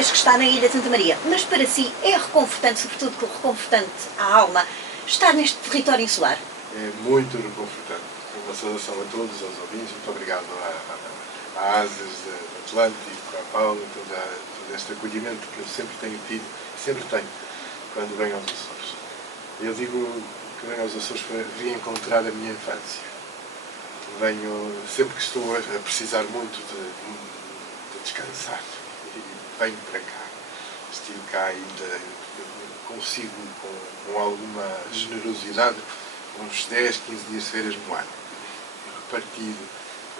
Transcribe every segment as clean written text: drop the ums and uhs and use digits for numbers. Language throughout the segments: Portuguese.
vez que está na Ilha de Santa Maria, mas para si é reconfortante, sobretudo reconfortante à alma, estar neste território insular? É muito reconfortante. Uma saudação a todos, aos ouvintes, muito obrigado à ASAS, do Atlântico, à Paula, todo este acolhimento que eu sempre tenho tido, sempre tenho, quando venho aos Açores. Eu digo que venho aos Açores para reencontrar a minha infância. Venho, sempre que estou a precisar muito de descansar, e venho para cá. Estive cá ainda, consigo, com alguma generosidade, uns 10, 15 dias de férias no ano. Repartido,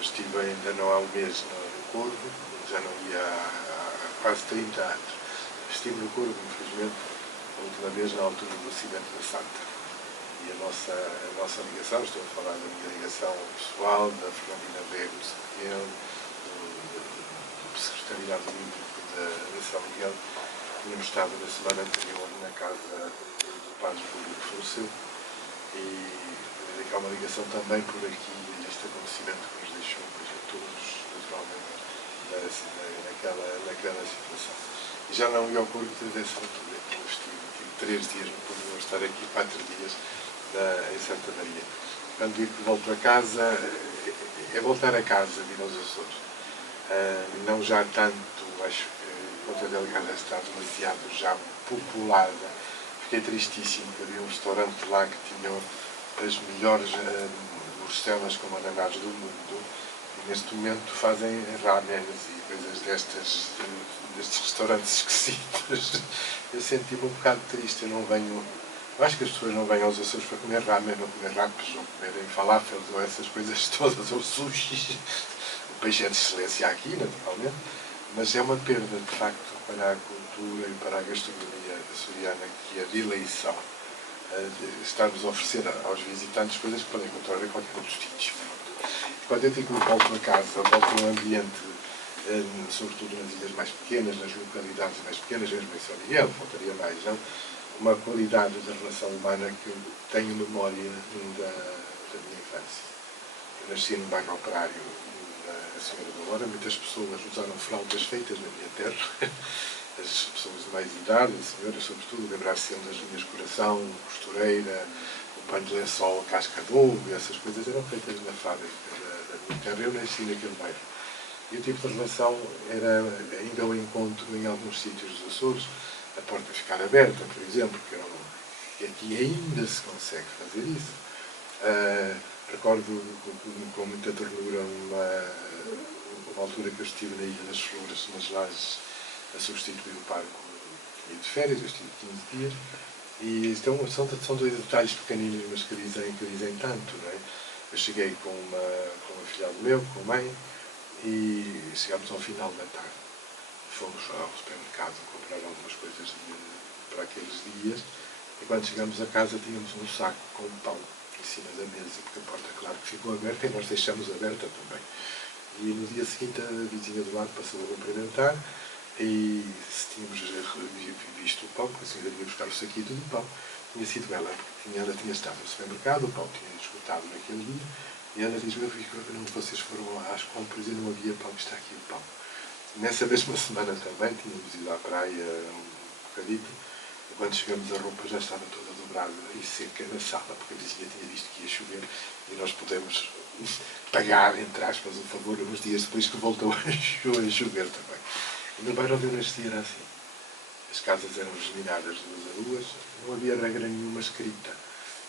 estive ainda não há um mês no Corvo, já não ia há quase 30 anos. Estive no Corvo, infelizmente, a última vez na altura do acidente da Santa. E a nossa ligação, estou a falar da minha ligação pessoal, da Fernandina Rego de São Miguel, do Secretariado Bíblico de São Miguel. Tínhamos estado na semana anterior na casa do Padre Júlio que faleceu. E há uma ligação também por aqui, este acontecimento que nos deixou a todos, naturalmente, naquela situação. E já não ia ao Corvo desde essa altura, que eu estive 3 dias no Corvo, vou estar aqui 4 dias em Santa Maria. Quando digo que volto a casa, é voltar a casa, vir aos Açores. Não já tanto, acho que Ponta Delgada está demasiado já populada. Fiquei tristíssimo, porque havia um restaurante lá que tinha as melhores costelas com ananás do mundo. E neste momento fazem ramens e coisas destes restaurantes esquecidos. Eu senti-me um bocado triste, eu não venho... Eu acho que as pessoas não vêm aos Açores para comer ramen, ou comer rapes, ou comerem falafels, ou essas coisas todas, ou sushis. O peixe é de excelência aqui, naturalmente, mas é uma perda, de facto, para a cultura e para a gastronomia açoriana, que é de eleição. Estarmos a oferecer aos visitantes coisas que podem encontrar em qualquer outro sítio. Quando eu digo que volto a casa, volto a um ambiente, sobretudo nas ilhas mais pequenas, nas localidades mais pequenas, mesmo em São Miguel, faltaria mais, não? Uma qualidade da relação humana que eu tenho memória da minha infância. Eu nasci num bairro operário na Senhora da Loura, muitas pessoas usaram fraldas feitas na minha terra, as pessoas de mais idade, as senhoras sobretudo, lembrar-se das linhas de coração, costureira, o pano de lençol, casca de ovo, essas coisas eram feitas na fábrica da minha terra. Eu nasci naquele bairro. E o tipo de relação era ainda ao encontro em alguns sítios dos Açores, a porta ficar aberta, por exemplo, que aqui ainda se consegue fazer isso. Recordo com muita ternura uma altura que eu estive na Ilha das Flores, nas lajes, a substituir o pai com de férias, eu estive 15 dias, e então, são 2 detalhes pequeninos, mas que dizem tanto, não é? Eu cheguei com um afilhado meu, com a mãe, e chegámos ao final da tarde. Fomos ao supermercado comprar algumas coisas para aqueles dias, e quando chegamos a casa tínhamos um saco com pão em cima da mesa, porque a porta, claro, que ficou aberta e nós deixamos aberta também. E no dia seguinte a vizinha do lado passou a cumprimentar, e se tínhamos visto o pão, porque a senhora ia buscar o saquito de pão, tinha sido ela, porque ela tinha estado no supermercado, o pão tinha esgotado naquele dia, e ela diz: meu filho, quando vocês foram às compras e não havia pão, está aqui o pão. Nessa mesma semana também tínhamos ido à praia um bocadito, e quando chegamos a roupa já estava toda dobrada e seca na sala, porque a vizinha tinha visto que ia chover, e nós podemos pagar, entre aspas, o favor uns dias depois que voltou a chover também. E no bairro onde eu nasci era assim. As casas eram geminadas 2 a 2, não havia regra nenhuma escrita,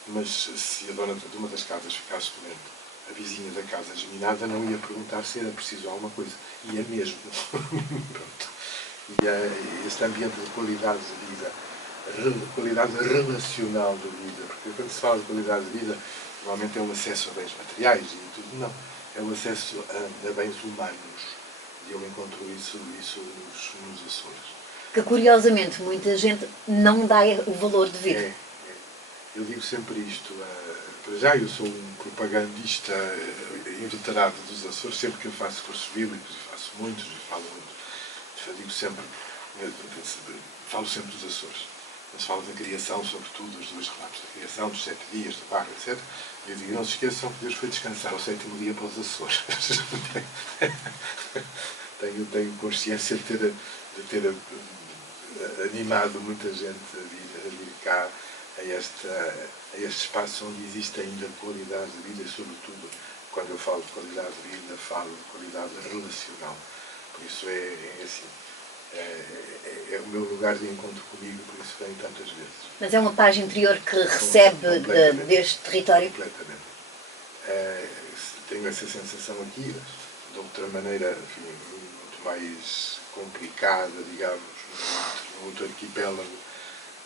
mas se a dona de uma das casas ficasse doente, a vizinha da casa geminada não ia perguntar se era preciso alguma coisa, ia mesmo. Pronto. E este ambiente de qualidade de vida, qualidade relacional de vida, porque quando se fala de qualidade de vida, normalmente é o acesso a bens materiais e tudo, não. É o acesso a bens humanos. E eu encontro isso nos Açores. Que curiosamente muita gente não dá o valor devido. Eu digo sempre isto. Para já, eu sou um propagandista inveterado dos Açores, sempre que eu faço cursos bíblicos, e faço muitos, e falo muito. Eu digo sempre, falo sempre dos Açores. Mas falo da criação, sobretudo, dos 2 relatos da criação, dos 7 dias, do barro, etc. E eu digo: não se esqueçam que Deus foi descansar ao 7º dia para os Açores. tenho consciência de ter de ter animado muita gente a vir cá, a este espaço onde existe ainda qualidade de vida e, sobretudo, quando eu falo de qualidade de vida, falo de qualidade relacional. Por isso é assim, é o meu lugar de encontro comigo, por isso venho tantas vezes. Mas é uma paz interior que recebe deste território? Completamente. Tenho essa sensação aqui, de outra maneira, enfim, muito mais complicada, digamos, num outro arquipélago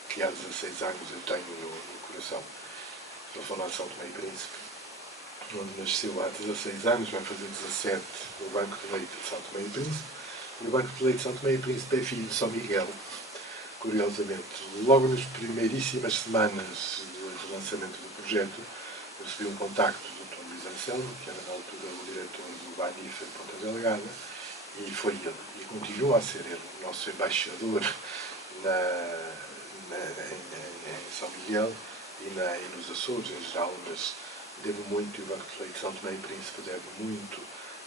que há 16 anos eu tenho no coração. Estou a falar de São Tomé e Príncipe, onde nasceu há 16 anos, vai fazer 17 no Banco de Leite de São Tomé e Príncipe. E o Banco de Leite de São Tomé e Príncipe é filho de São Miguel, curiosamente. Logo nas primeiríssimas semanas de lançamento do projeto, eu recebi um contacto do Dr. Luís Anselmo, que era na altura o diretor do BANIF em Ponta Delgada, e foi ele, e continua a ser ele, o nosso embaixador em São Miguel e nos Açores em geral, mas devo muito, e o Banco de Leite de São Tomé e Príncipe deve muito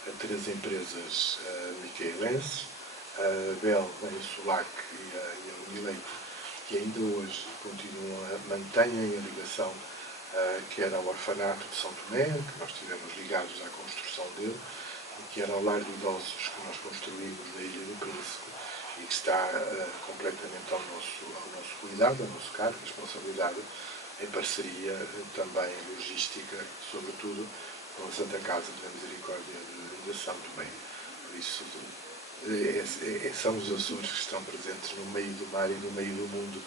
a 3 empresas micaelenses, a Bel, a Insulac e a Unileite, que ainda hoje mantêm a ligação, que era ao orfanato de São Tomé, que nós estivemos ligados à construção dele, que era ao lar de idosos que nós construímos na Ilha do Príncipe e que está completamente ao nosso cuidado, ao nosso cargo, responsabilidade, em parceria também logística, sobretudo com a Santa Casa de Misericórdia de São Tomé. Por isso, são os Açores que estão presentes no meio do mar e no meio do mundo.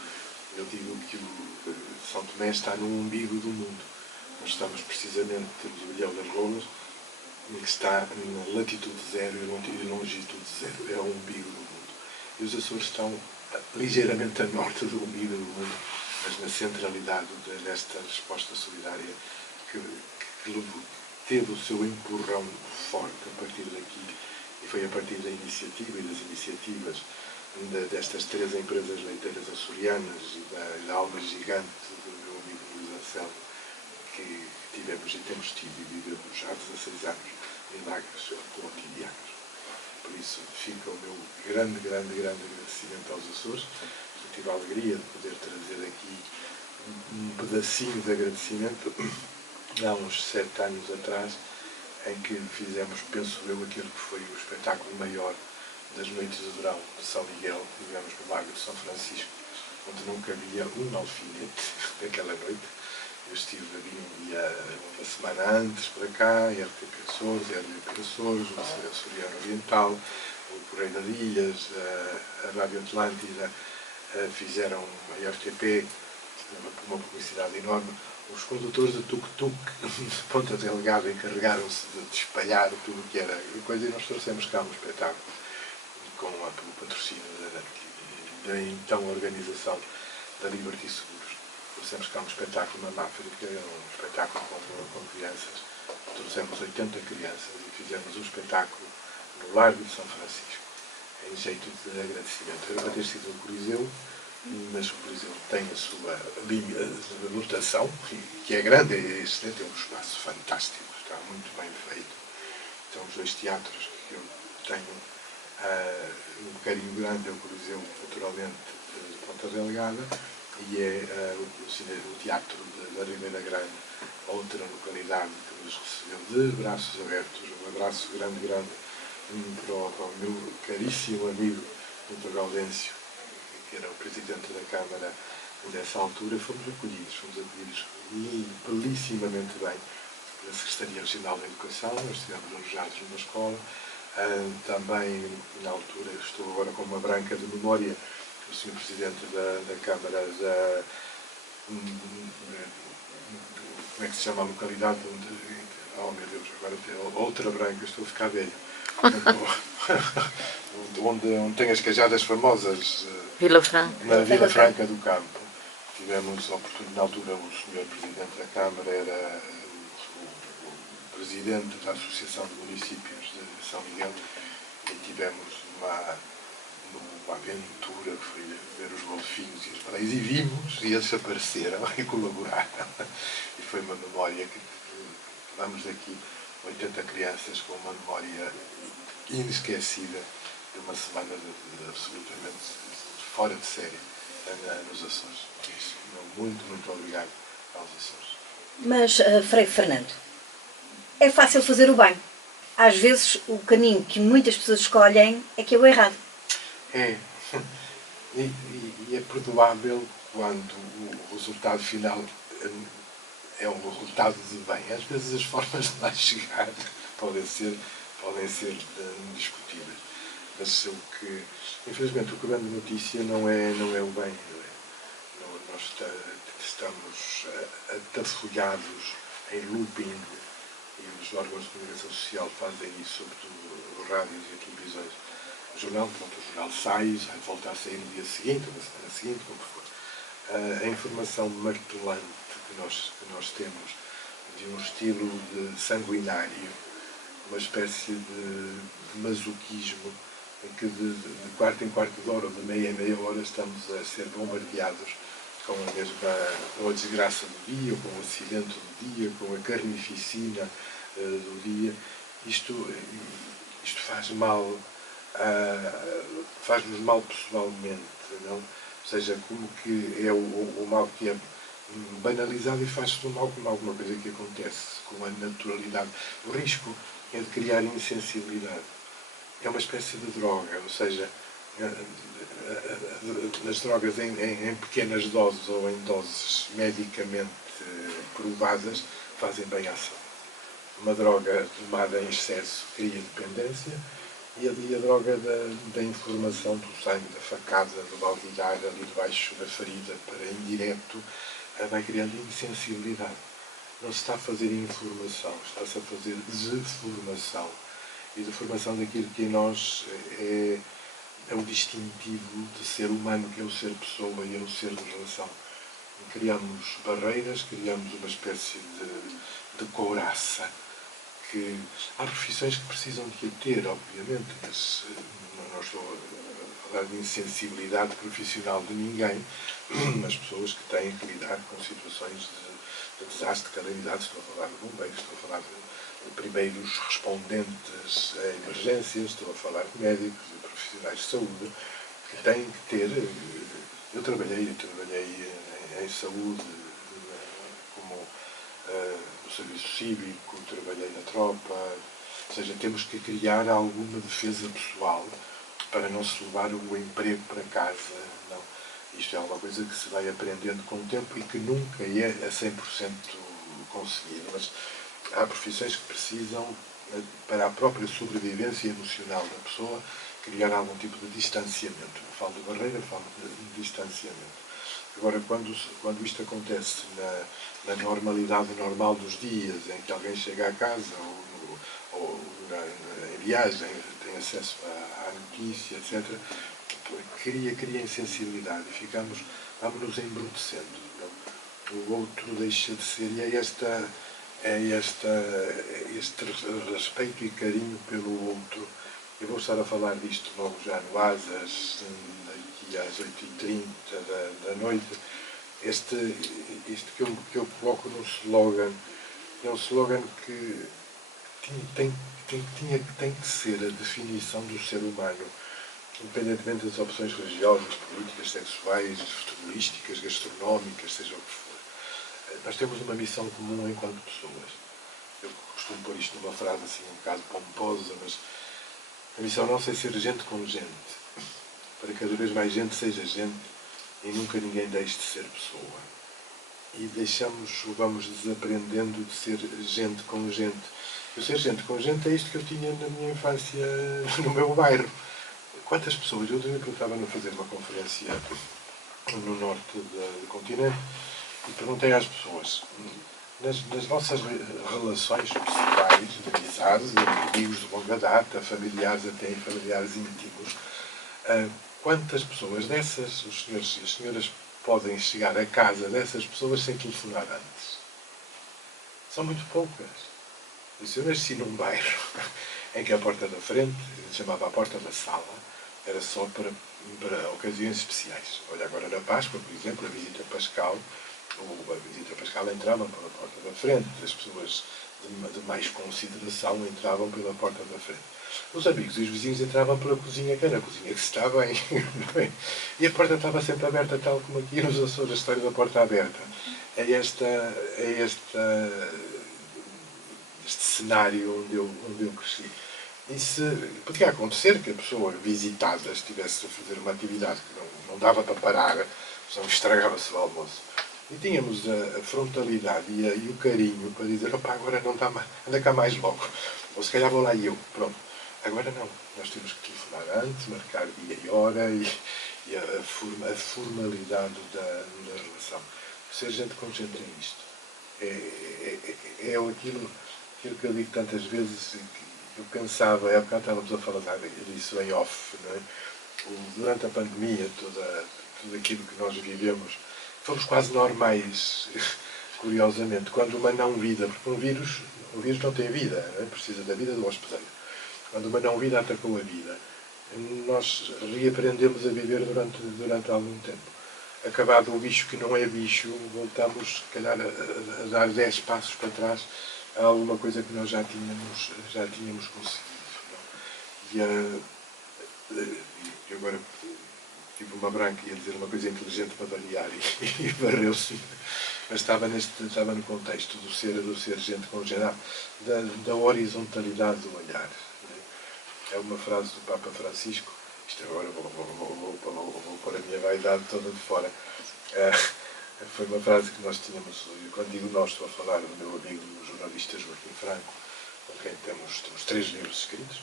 Eu digo que o São Tomé está no umbigo do mundo. Nós estamos precisamente no Ilhéu das Rolas, que está na latitude zero e longitude zero. É o umbigo do mundo. E os Açores estão ligeiramente a norte do umbigo do mundo, mas na centralidade desta resposta solidária que teve o seu empurrão forte a partir daqui, e foi a partir da iniciativa e das iniciativas destas 3 empresas leiteiras açorianas e da alma gigante do meu amigo Luís Anselmo, que tivemos e temos tido e vivemos há 16 anos milagres cotidianos. Por isso fica o meu grande agradecimento aos Açores. Eu tive a alegria de poder trazer aqui um pedacinho de agradecimento há uns 7 anos atrás, em que fizemos, penso eu, aquele que foi o espetáculo maior das noites de verão de São Miguel. Tivemos no Lago de São Francisco, onde não cabia um alfinete naquela noite. Eu estive ali uma semana antes para cá, RTP Açores, RDP Açores, o Açoriano Oriental, o Correio das Ilhas, a Rádio Atlântida, fizeram a RTP uma publicidade enorme. Os condutores de tuk-tuk de Ponta Delgada encarregaram-se de espalhar tudo o que era coisa, e nós trouxemos cá um espetáculo com o patrocínio da então organização da Liberty Seguros. Trouxemos cá um espetáculo na Máfia, que era um espetáculo com crianças. Trouxemos 80 crianças e fizemos um espetáculo no Largo de São Francisco, em jeito de agradecimento. Era para ter sido o Coliseu, mas o Coliseu tem a sua linha de lotação, que é grande, é excelente, é um espaço fantástico, está muito bem feito. São os 2 teatros que eu tenho um carinho grande, é o Coliseu, naturalmente, de Ponta Delgada, e é o Teatro da Ribeira Grande, outra localidade que nos recebeu de braços abertos. Um abraço grande para o meu caríssimo amigo Dr. Gaudêncio, que era o presidente da Câmara nessa altura. Fomos acolhidos belíssimamente bem pela Secretaria Regional da Educação. Nós estivemos alojados numa escola. Também, na altura, estou agora com uma branca de memória, o Sr. Presidente da Câmara como é que se chama a localidade onde... Oh meu Deus, agora tem outra branca, estou a ficar velho. onde tem as cajadas famosas, Vila Franca. Na Vila Franca do Campo. Tivemos a oportunidade, na altura o Sr. Presidente da Câmara era o Presidente da Associação de Municípios de São Miguel, e tivemos uma aventura que foi ver os golfinhos e as baleias, e vimos, e eles apareceram e colaboraram. E foi uma memória que vamos daqui 80 crianças com uma memória inesquecível de uma semana absolutamente fora de série nos Açores. Por isso, muito obrigado aos Açores. Mas, Frei Fernando, é fácil fazer o bem. Às vezes o caminho que muitas pessoas escolhem é que é o errado. É. E é perdoável quando o resultado final é um resultado de bem. Às vezes as formas de lá chegar podem ser discutíveis. Mas infelizmente, a grande notícia não é o bem. Nós estamos atafolhados em looping, e os órgãos de comunicação social fazem isso, sobretudo os rádios e a televisões. O jornal sai, volta a sair no dia seguinte, ou na semana seguinte, como for. A informação martelante que nós temos, de um estilo de sanguinário, uma espécie de masoquismo, em que de quarto em quarto de hora ou de meia em meia hora estamos a ser bombardeados com a desgraça do dia, com o acidente do dia, com a carnificina do dia. Isto faz mal, faz-nos mal pessoalmente, não? Ou seja, como que é o mal que é banalizado e faz-se mal como alguma coisa que acontece com a naturalidade. O risco é de criar insensibilidade. É uma espécie de droga, ou seja, nas drogas em pequenas doses ou em doses medicamente provadas fazem bem à saúde. Uma droga tomada em excesso cria dependência, e ali a droga da informação, do sangue, da facada, do baldear ali debaixo da ferida para indireto, vai criando insensibilidade. Não se está a fazer informação, está-se a fazer deformação. E deformação daquilo que em nós é o distintivo de ser humano, que é o ser pessoa e é o ser de relação. Criamos barreiras, criamos uma espécie de couraça, que há profissões que precisam de ter, obviamente, mas não estou a falar de insensibilidade profissional de ninguém, mas pessoas que têm que lidar com situações de desastre, de calamidade. Estou a falar de bombeiros, estou a falar de primeiros respondentes a emergências, estou a falar de médicos e profissionais de saúde, que têm que ter. Eu trabalhei em saúde, como no serviço cívico, trabalhei na tropa, ou seja, temos que criar alguma defesa pessoal para não se levar o emprego para casa. Não. Isto é uma coisa que se vai aprendendo com o tempo e que nunca é a 100% conseguido. Mas há profissões que precisam, para a própria sobrevivência emocional da pessoa, criar algum tipo de distanciamento. Eu falo de barreira, falo de distanciamento. Agora, quando isto acontece na normalidade normal dos dias, em que alguém chega à casa ou em viagem, tem acesso à notícia, etc., cria insensibilidade e vamos nos embrutecendo. Não? O outro deixa de ser, e este respeito e carinho pelo outro. Eu vou estar a falar disto logo já no Asas, daqui às 8h30 da noite. Este que eu coloco no slogan, é um slogan que tem que ser a definição do ser humano, independentemente das opções religiosas, políticas, sexuais, futebolísticas, gastronómicas, seja o que for. Nós temos uma missão comum enquanto pessoas. Eu costumo pôr isto numa frase assim um bocado pomposa, mas a missão nossa é ser gente com gente, para que cada vez mais gente seja gente e nunca ninguém deixe de ser pessoa. E vamos desaprendendo de ser gente com gente. Eu ser gente com gente é isto que eu tinha na minha infância no meu bairro. Quantas pessoas? Eu estava a fazer uma conferência no norte do continente e perguntei às pessoas, nas nossas relações pessoais, de amizades, de amigos de longa data, familiares, até familiares íntimos, quantas pessoas dessas, os senhores e as senhoras, podem chegar a casa dessas pessoas sem telefonar antes? São muito poucas. Eu nasci num bairro em que a porta da frente, se chamava a porta da sala, era só para ocasiões especiais. Olha, agora na Páscoa, por exemplo, a visita pascal entrava pela porta da frente, as pessoas de mais consideração entravam pela porta da frente. Os amigos e os vizinhos entravam pela cozinha, que era a cozinha que se está bem. E a porta estava sempre aberta, tal como aqui nos Açores, a história da porta aberta. Este cenário onde eu cresci. E se podia acontecer que a pessoa visitada estivesse a fazer uma atividade que não dava para parar, senão estragava-se o almoço. E tínhamos a frontalidade e o carinho para dizer: opá, agora não está mais, anda cá mais logo. Ou se calhar vou lá eu. Pronto. Agora não. Nós temos que telefonar antes, marcar dia e hora e a formalidade da relação. Ser gente com gente é isto. É aquilo que eu digo tantas vezes, que eu pensava, há bocado estávamos a falar disso em off, não é? Durante a pandemia, tudo aquilo que nós vivemos, fomos quase normais, curiosamente, quando uma não-vida, porque o vírus não tem vida, não é? Precisa da vida do hospedeiro. Quando uma não-vida atacou a vida, nós reaprendemos a viver durante algum tempo. Acabado o bicho que não é bicho, voltamos, se calhar, a dar 10 passos para trás a alguma coisa que nós já tínhamos conseguido. E agora tive uma branca e ia dizer uma coisa inteligente para variar e varreu-se. Mas estava no contexto do ser gente com gente, da horizontalidade do olhar. É uma frase do Papa Francisco. Isto agora vou pôr a minha vaidade toda de fora. Foi uma frase que nós tínhamos, quando digo nós, estou a falar do meu amigo, o jornalista Joaquim Franco, com quem temos 3 livros escritos.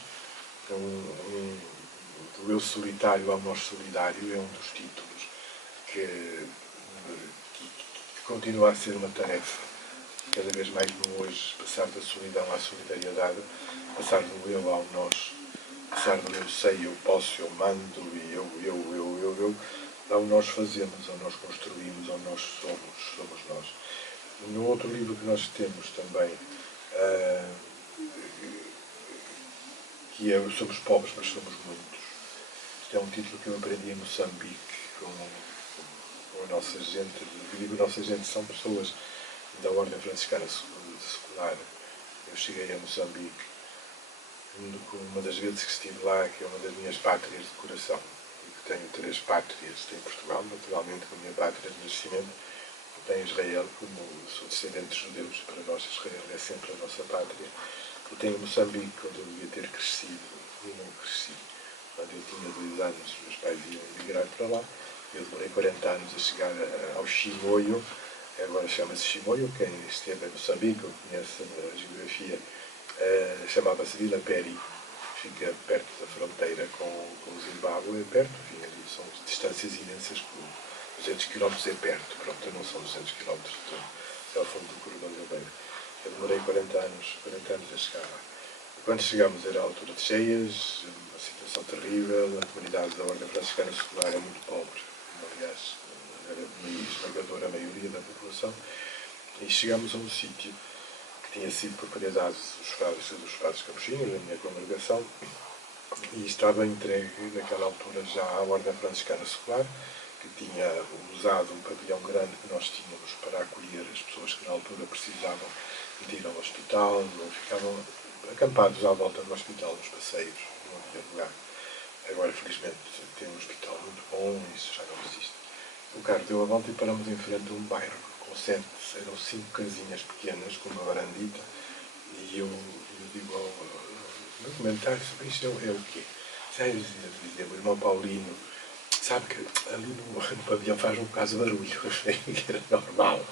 Do Eu Solitário ao Nós Solidário é um dos títulos que continua a ser uma tarefa, cada vez mais no hoje, passar da solidão à solidariedade, passar do eu ao nós, passar do eu sei, eu posso, eu mando, e eu, ao nós fazemos, ao nós construímos, ao nós somos nós. No outro livro que nós temos também, que é Somos Pobres, mas Somos Muitos. Isto é um título que eu aprendi em Moçambique, com a nossa gente. Digo nossa gente, são pessoas da Ordem Franciscana Secular. Eu cheguei a Moçambique uma das vezes que estive lá, que é uma das minhas pátrias de coração. E que tenho 3 pátrias. Tenho Portugal, naturalmente, como minha pátria de nascimento. Tenho Israel, como sou descendente de judeus. Para nós, Israel é sempre a nossa pátria. E tenho Moçambique, onde eu devia ter crescido, e não cresci. Quando eu tinha 2 anos, os meus pais iam emigrar para lá. Eu demorei 40 anos a chegar ao Chimoio, agora chama-se Chimoio, quem esteve em Moçambique, ou conhece a geografia, chamava-se Vila Peri, fica perto da fronteira com o Zimbábue, é perto, enfim, ali são distâncias imensas, 200 km é perto, pronto, não são 200 km, é ao fundo do corredor de Albeira. Eu demorei 40 anos a chegar lá. E quando chegámos era a altura de cheias, uma situação terrível, a comunidade da Ordem Franciscana Secular é muito pobre, aliás, era a esmagadora maioria da população, e chegámos a um sítio que tinha sido propriedade dos padres capuchinhos, da minha congregação, e estava entregue naquela altura já à Ordem Franciscana Secular, que tinha usado um pavilhão grande que nós tínhamos para acolher as pessoas que na altura precisavam de ir ao hospital, ou ficavam acampados à volta do hospital, nos passeios, não havia lugar. Agora, felizmente, tem um hospital muito bom e isso já não existe. O carro deu a volta e paramos em frente a um bairro com 5 casinhas pequenas, com uma varandita, e eu digo ao documentário sobre isto é o quê? Dizia o irmão Paulino, sabe que ali no pavilhão faz um bocado de barulho, que era normal.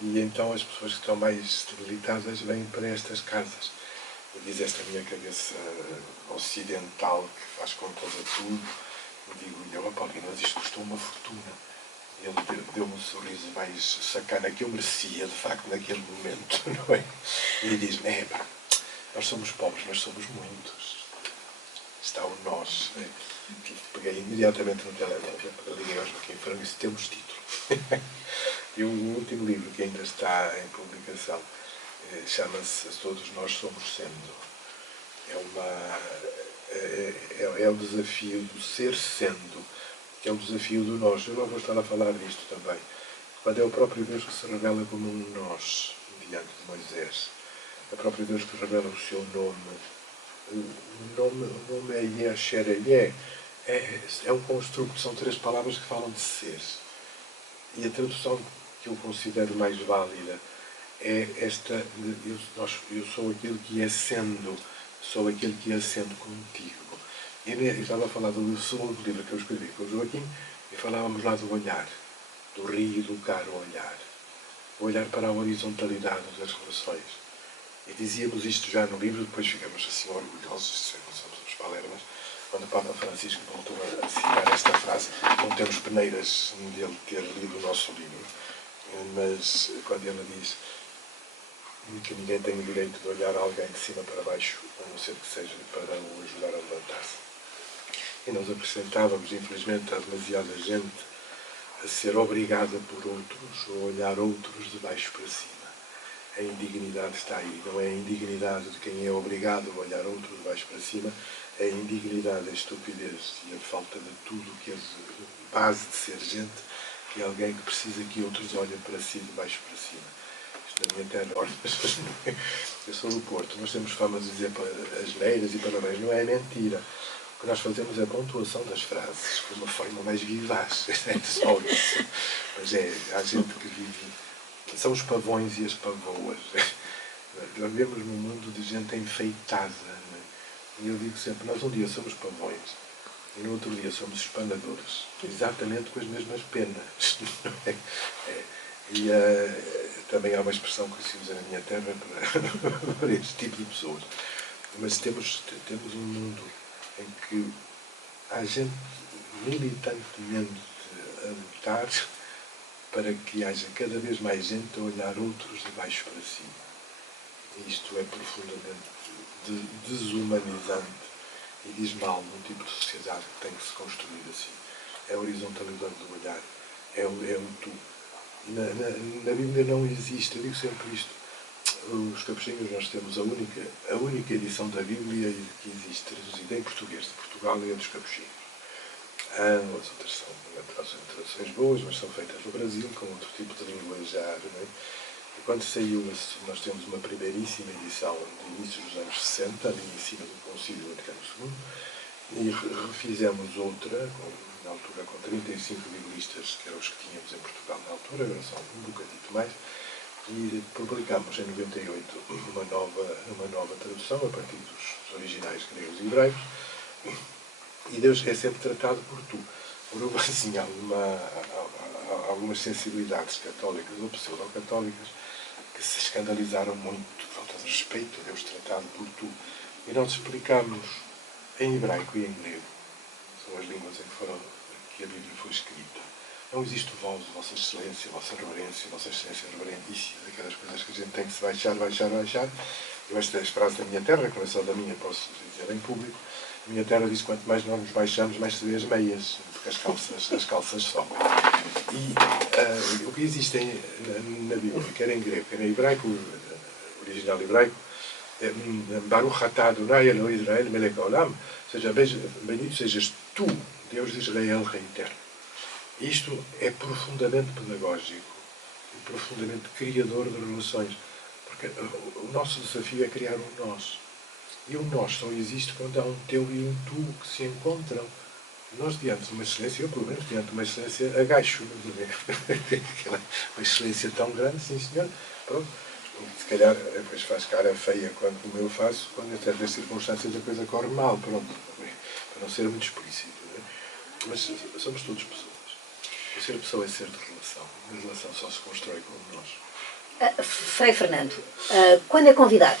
E então as pessoas que estão mais debilitadas vêm para estas casas. E diz esta minha cabeça ocidental, que faz contas a tudo, e digo-lhe, Paulino, mas isto custou uma fortuna. E ele deu-me um sorriso mais sacana que eu merecia, de facto, naquele momento, não é? E diz-me, nós somos pobres, mas somos muitos. Está o nós. Peguei imediatamente no telemóvel para ligar ao Joaquim Franco e disse, temos título. E o último livro que ainda está em publicação chama-se Todos Nós Somos Sendo. É o desafio do ser sendo, que é o desafio do nós. Eu não vou estar a falar disto também. Quando é o próprio Deus que se revela como um nós diante de Moisés, é o próprio Deus que revela o seu nome O nome é Yeshereye, é um construto, são 3 palavras que falam de ser. E a tradução que eu considero mais válida é esta: eu sou aquele que é sendo, sou aquele que é sendo contigo. Eu estava a falar do segundo livro que eu escrevi com o Joaquim, e falávamos lá do olhar, do rio e do caro olhar. O olhar para a horizontalidade das relações. E dizíamos isto já no livro, depois ficamos assim orgulhosos, somos os palermas, quando o Papa Francisco voltou a citar esta frase. Não temos peneiras dele ter lido o nosso livro, mas quando ele diz que ninguém tem o direito de olhar alguém de cima para baixo, a não ser que seja para o ajudar a levantar-se. E nós apresentávamos, infelizmente, a demasiada gente a ser obrigada por outros, a olhar outros de baixo para cima. A indignidade está aí. Não é a indignidade de quem é obrigado a olhar outro de baixo para cima, é a indignidade, a estupidez e a falta de tudo que é base de ser gente, que é alguém que precisa que outros olhem para si de baixo para cima. Isto na minha terra, olha, eu sou do Porto, nós temos fama de dizer asneiras e parabéns, não é mentira. O que nós fazemos é a pontuação das frases, de uma forma mais vivaz, é só isso. Mas há gente que vive, são os pavões e as pavoas. Nós vivemos num mundo de gente enfeitada, né? E eu digo sempre, nós um dia somos pavões, e no outro dia somos espanadores, exatamente com as mesmas penas. E também há uma expressão que se usa na minha terra para este tipo de pessoas. Mas temos um mundo em que há gente militantemente a lutar para que haja cada vez mais gente a olhar outros de baixo para cima. E isto é profundamente desumanizante e diz mal num tipo de sociedade que tem que se construir assim. É a horizontalidade do olhar, é o tu. Na Bíblia não existe, eu digo sempre isto, os capuchinhos nós temos a única edição da Bíblia que existe traduzida em português de Portugal é a dos capuchinhos. As outras são traduções boas, mas são feitas no Brasil com outro tipo de linguajar. Não é? E quando saiu, nós temos uma primeiríssima edição de início dos anos 60, ali em cima do Concílio Vaticano II, e refizemos outra, na altura com 35 biblistas, que eram os que tínhamos em Portugal na altura, agora são um bocadito mais, e publicámos em 98 uma nova tradução a partir dos originais gregos e hebraicos, e Deus é sempre tratado por tu. Por assim, algumas sensibilidades católicas ou pseudo-católicas que se escandalizaram muito, falta de respeito a Deus tratado por tu. E nós explicamos em hebraico e em grego, são as línguas em que a Bíblia foi escrita. Não existe vossa excelência, vossa reverência, vossa excelência reverentíssima, aquelas coisas que a gente tem que se baixar. Eu esta é a frase da minha terra, que não é só da minha, posso dizer em público. A minha terra diz que quanto mais nós nos baixamos, mais se vê as meias, porque as calças sobem. E o que existe na Bíblia, quer em grego, quer em hebraico, original hebraico, Baruch atah Adonai Elohim Israel melech haolam, ou seja, bendito sejas tu, Deus de Israel, Rei eterno. Isto é profundamente pedagógico e profundamente criador de relações, porque o nosso desafio é criar um nós. E o nós só existe quando há um teu e um tu que se encontram. Nós, diante de uma excelência, eu pelo menos diante de uma excelência, agacho. Uma excelência tão grande, sim senhor, pronto. Se calhar depois faz cara feia como eu faço, quando em certas circunstâncias a coisa corre mal, pronto. Para não ser muito explícito. Não é? Mas somos todos pessoas. O ser pessoa é ser de relação. A relação só se constrói com nós. Frei Fernando, quando é convidado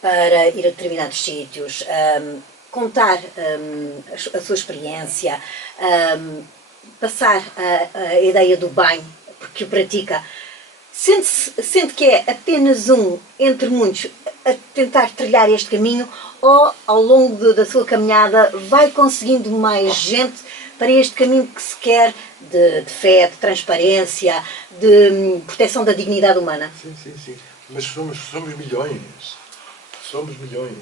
para ir a determinados sítios, contar a sua experiência, passar a ideia do bem, porque o pratica, sente que é apenas um entre muitos a tentar trilhar este caminho, ou ao longo da sua caminhada vai conseguindo mais gente para este caminho que se quer de fé, de transparência, de proteção da dignidade humana? Sim. Mas somos milhões. Somos milhões.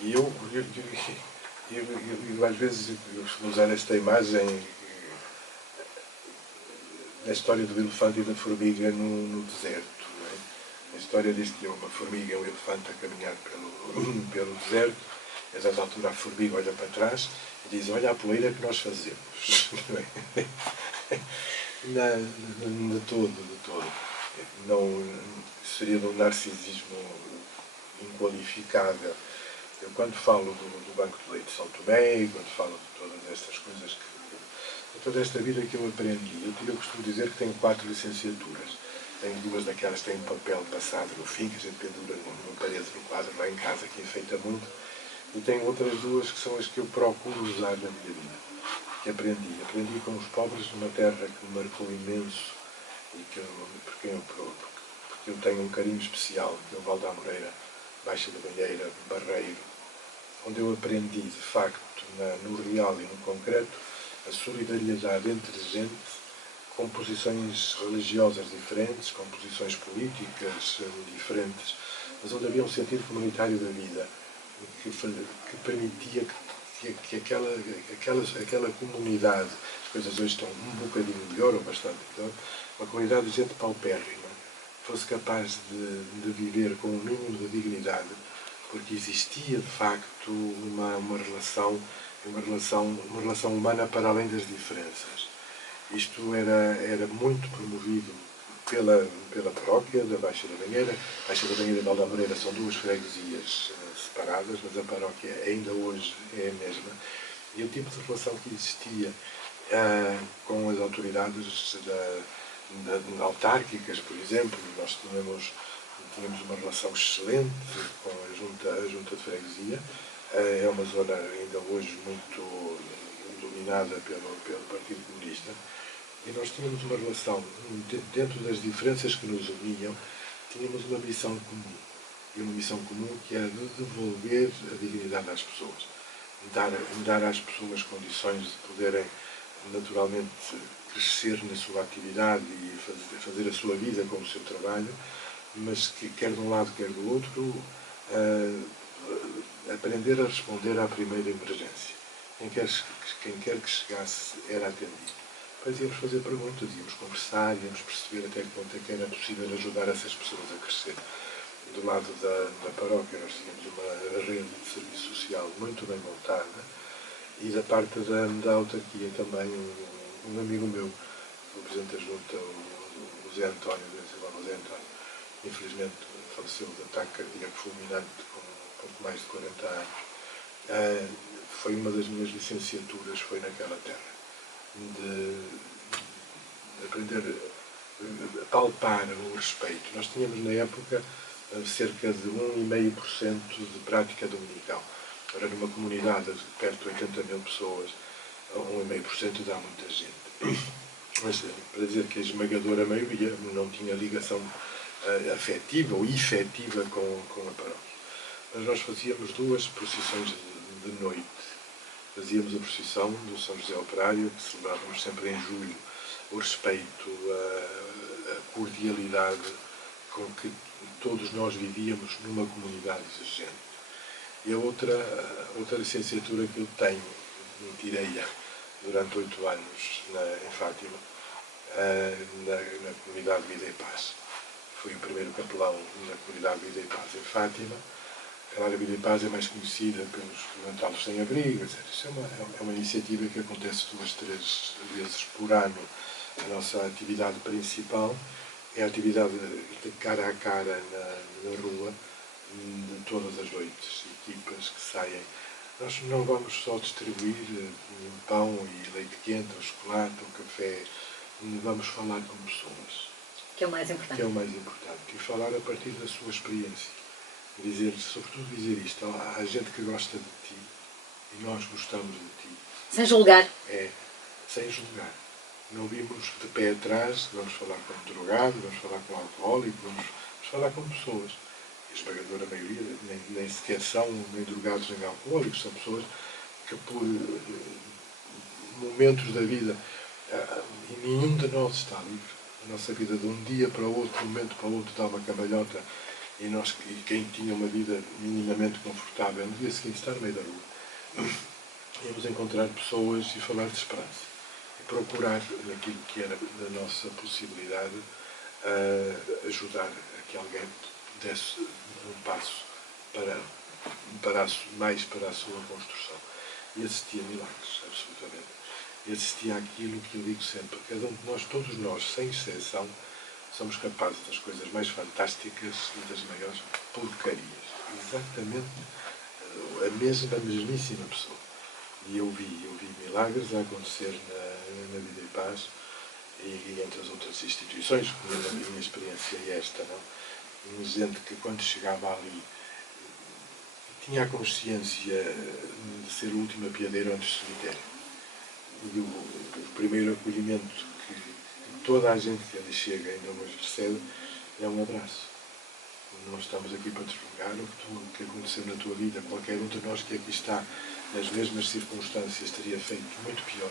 E eu às vezes eu costumo usar esta imagem da história do elefante e da formiga no deserto. Não é? A história diz que uma formiga e um elefante a caminhar pelo deserto, a dada altura a formiga olha para trás e diz, olha a poeira que nós fazemos. De todo. Não, seria de um narcisismo inqualificável. Eu, quando falo do Banco de Leite de São Tomé, e quando falo de todas estas coisas, de toda esta vida que eu aprendi, eu costumo dizer que tenho 4 licenciaturas. Tenho 2 daquelas que têm um papel passado no fim, que a gente pendura numa parede no quadro lá em casa, que enfeita muito, e tenho outras 2 que são as que eu procuro usar na minha vida, que aprendi. Aprendi com os pobres numa terra que me marcou imenso, e porque eu tenho um carinho especial, que é o Val da Amoreira, Baixa da Banheira, Barreiro, onde eu aprendi, de facto, no real e no concreto, a solidariedade entre gente com posições religiosas diferentes, com posições políticas diferentes, mas onde havia um sentido comunitário da vida que permitia que aquela comunidade, as coisas hoje estão um bocadinho melhor ou bastante melhor, uma comunidade de gente paupérrima, fosse capaz de viver com um mínimo de dignidade, porque existia de facto uma relação humana para além das diferenças. Isto era muito promovido pela paróquia da Baixa da Banheira. Baixa da Banheira e Val da Moreira são 2 freguesias separadas, mas a paróquia ainda hoje é a mesma. E o tipo de relação que existia com as autoridades autárquicas, por exemplo, nós tínhamos uma relação excelente com a junta de freguesia. É uma zona ainda hoje muito dominada pelo Partido Comunista, e nós tínhamos uma relação, dentro das diferenças que nos uniam, tínhamos uma missão comum. E uma missão comum que era de devolver a dignidade às pessoas, dar às pessoas condições de poderem naturalmente crescer na sua atividade e fazer a sua vida com o seu trabalho, mas que quer de um lado, quer do outro, aprender a responder à primeira emergência. Quem quer que chegasse era atendido. Depois íamos fazer perguntas, íamos conversar, íamos perceber até que ponto é que era possível ajudar essas pessoas a crescer. Do lado da paróquia nós tínhamos uma rede de serviço social muito bem montada, e da parte da autarquia também um amigo meu, o Presidente da Junta, o Zé António, infelizmente faleceu de ataque cardíaco fulminante com pouco mais de 40 anos. Foi uma das minhas licenciaturas, foi naquela terra, de aprender a palpar o respeito. Nós tínhamos na época cerca de 1,5% de prática dominical. Ora, numa comunidade de perto de 80 mil pessoas, 1,5% dá muita gente. Mas para dizer que a esmagadora maioria não tinha ligação afetiva ou efetiva com a paróquia. Mas nós fazíamos 2 procissões de noite. Fazíamos a procissão do São José Operário, que celebrávamos sempre em julho, o respeito, a cordialidade com que todos nós vivíamos numa comunidade de gente. E a outra licenciatura que eu tenho, tirei-a durante 8 anos em Fátima, na comunidade Vida e Paz. Fui o primeiro capelão na comunidade Vida e Paz em Fátima. A área Vida e Paz é mais conhecida pelos voluntários sem abrigo, etc. Isso é uma iniciativa que acontece 2, 3 vezes por ano. A nossa atividade principal é a atividade de cara a cara na rua, de todas as noites, equipas que saem. Nós não vamos só distribuir pão e leite quente, ou chocolate, ou café, vamos falar com pessoas. Que é o mais importante. Que é o mais importante. E falar a partir da sua experiência. Sobretudo dizer isto, há gente que gosta de ti, e nós gostamos de ti. Sem julgar. Sem julgar. Não vimos de pé atrás, vamos falar com um drogado, vamos falar com um alcoólico, vamos falar com pessoas. A esmagadora maioria nem sequer são nem drogados nem alcoólicos, são pessoas que por momentos da vida, e nenhum de nós está livre. A nossa vida de um dia para o outro, de um momento para o outro, dá uma cambalhota, e quem tinha uma vida minimamente confortável, no dia seguinte está no meio da rua. Íamos encontrar pessoas e falar de esperança. E procurar, naquilo que era da nossa possibilidade, ajudar a que alguém desse um passo para mais para a sua construção. E assistia a milagres, absolutamente. E assistia àquilo que eu digo sempre. Cada um de nós, todos nós, sem exceção, somos capazes das coisas mais fantásticas e das maiores porcarias. Exatamente a mesmíssima pessoa. E eu vi milagres a acontecer na Vida e Paz e entre as outras instituições, como a minha experiência é esta, não? Gente que quando chegava ali tinha a consciência de ser a última piadeira antes do cemitério. E o primeiro acolhimento que toda a gente que ali chega ainda hoje recebe é um abraço. Não estamos aqui para te julgar o que aconteceu na tua vida. Qualquer um de nós que aqui está nas mesmas circunstâncias teria feito muito pior.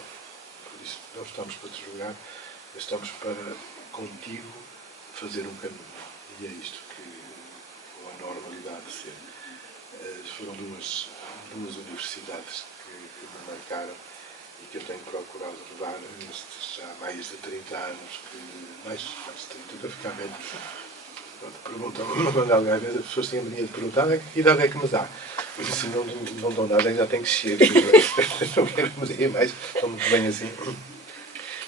Por isso, não estamos para te julgar, estamos para, contigo, fazer um caminho. E é isto que a normalidade de ser. Foram duas universidades que me marcaram e que eu tenho procurado levar nestes já mais de 30 anos, mais de 30, para ficar velho. Perguntam-me, quando às vezes as pessoas têm a mania de perguntar que idade é que me dá. Eu disse, não dou nada, já tenho que ser. Não quero me dizer mais, estou muito bem assim.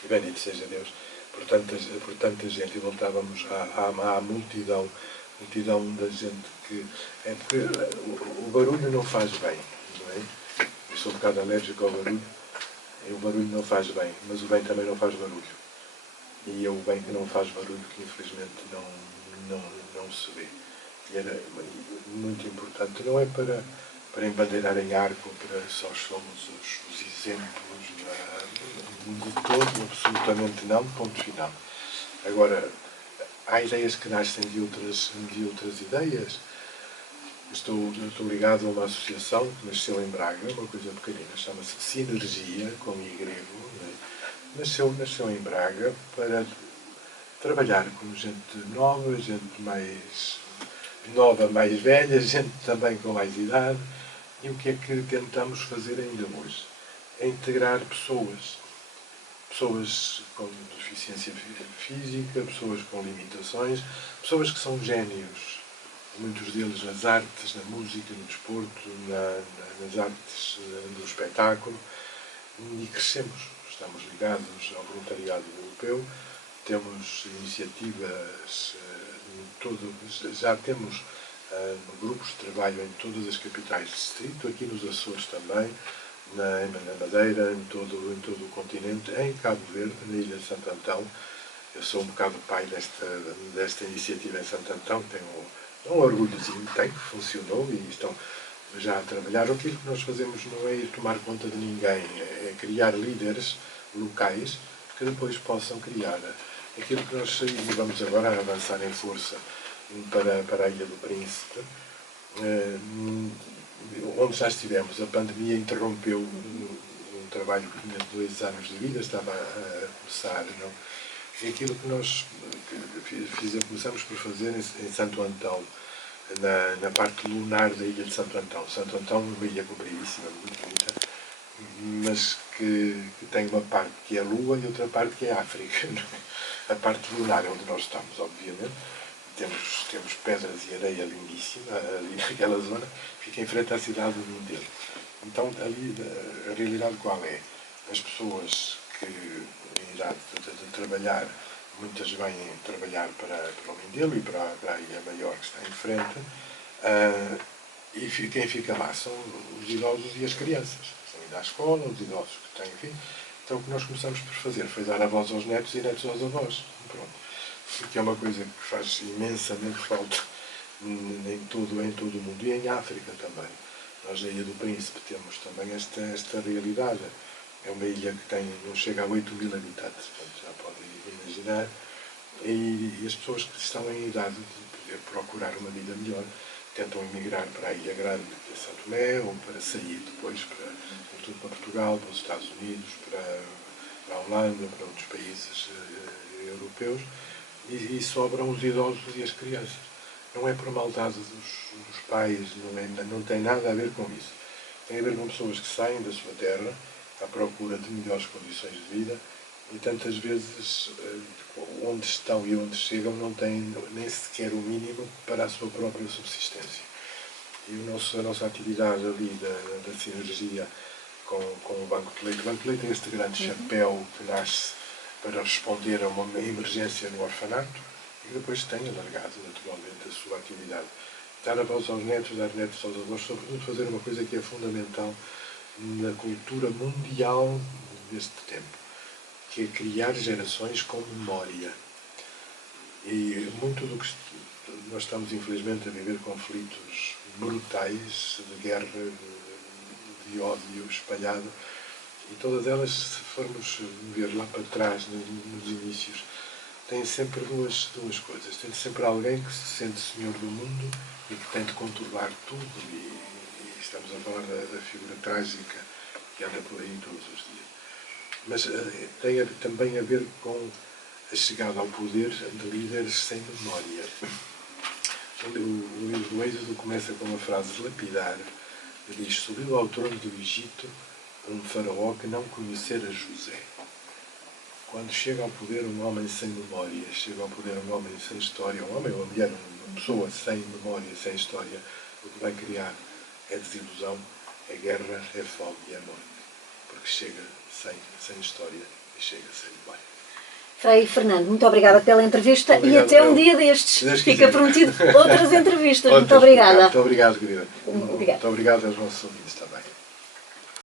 E bendito seja Deus por tanta gente. E voltávamos à multidão da gente que... É porque o barulho não faz bem, não é? Eu sou um bocado alérgico ao barulho, e o barulho não faz bem, mas o bem também não faz barulho. E é o bem que não faz barulho que infelizmente não se vê. E era muito importante, não é para embandeirar em arco, para só somos os exemplos de todo, absolutamente não, ponto final. Agora, há ideias que nascem de outras ideias. Estou ligado a uma associação que nasceu em Braga, uma coisa pequenina, chama-se Sinergia, com I grego. Nasceu em Braga para trabalhar com gente nova, gente mais nova, mais velha, gente também com mais idade. E o que é que tentamos fazer ainda hoje? É integrar pessoas com deficiência física, pessoas com limitações, pessoas que são génios, muitos deles nas artes, na música, no desporto, nas artes do espetáculo, e crescemos. Estamos ligados ao voluntariado europeu, temos iniciativas, já temos grupos de trabalho em todas as capitais de distrito, aqui nos Açores também, na Madeira, em todo o continente, em Cabo Verde, na Ilha de Santo Antão. Eu sou um bocado pai desta iniciativa em Santo Antão, tenho um orgulhozinho, que funcionou e estão já a trabalhar. Aquilo que nós fazemos não é ir tomar conta de ninguém, é criar líderes locais que depois possam criar aquilo que nós vamos agora avançar em força para a Ilha do Príncipe, onde já estivemos. A pandemia interrompeu um trabalho que tinha 2 anos de vida, estava a começar, não? E aquilo que nós começamos por fazer em Santo Antão, na parte lunar da Ilha de Santo Antão. Santo Antão é uma ilha compridíssima, muito bonita, mas que tem uma parte que é a Lua e outra parte que é a África. A parte lunar é onde nós estamos, obviamente. Temos pedras e areia lindíssima, ali naquela zona, fica em frente à cidade do Mindelo. Então, ali, a realidade qual é? As pessoas que, em idade de trabalhar, muitas vêm trabalhar para o Mindelo e para a Ilha Maior, que está em frente, e quem fica lá são os idosos e as crianças, que estão indo à escola, os idosos que têm, enfim. Então, o que nós começamos por fazer foi dar a voz aos netos e netos aos avós. Pronto. Que é uma coisa que faz imensamente falta em todo o mundo e em África também. Nós na Ilha do Príncipe temos também esta realidade. É uma ilha que não chega a 8.000 habitantes, portanto já podem imaginar, e as pessoas que estão em idade de poder procurar uma vida melhor tentam emigrar para a Ilha Grande, que é São Tomé, ou para sair depois sobretudo para Portugal, para os Estados Unidos, para a Holanda, para outros países europeus. E sobram os idosos e as crianças. Não é por maldade dos pais, não tem nada a ver com isso. Tem a ver com pessoas que saem da sua terra à procura de melhores condições de vida e tantas vezes onde estão e onde chegam não têm nem sequer o mínimo para a sua própria subsistência. E a nossa atividade ali da sinergia com o Banco de Leite. O Banco de Leite é este grande chapéu que nasce para responder a uma emergência no orfanato e que depois tem alargado naturalmente a sua atividade. Dar a voz aos netos, dar netos aos avós, sobretudo fazer uma coisa que é fundamental na cultura mundial deste tempo, que é criar gerações com memória. E muito do que nós estamos, infelizmente, a viver conflitos brutais de guerra, de ódio espalhado, e todas elas, se formos ver lá para trás, nos inícios, têm sempre duas coisas. Tem sempre alguém que se sente senhor do mundo e que tem de controlar tudo, e estamos a falar da figura trágica que anda por aí todos os dias. Mas tem também a ver com a chegada ao poder de líderes sem memória. O livro do Êxodo começa com uma frase lapidar, que diz: subiu ao trono do Egito um faraó que não conhecera José. Quando chega ao poder um homem sem memória, chega ao poder um homem sem história, um homem ou uma mulher, uma pessoa sem memória, sem história, o que vai criar é desilusão, é guerra, é fome e é morte. Porque chega sem história e chega sem memória. Frei Fernando, muito obrigada pela entrevista. Obrigado, e até um dia destes. Fica prometido outras entrevistas. Muito obrigada. Muito obrigado, querida. Obrigada. Muito obrigado aos nossos ouvintes também.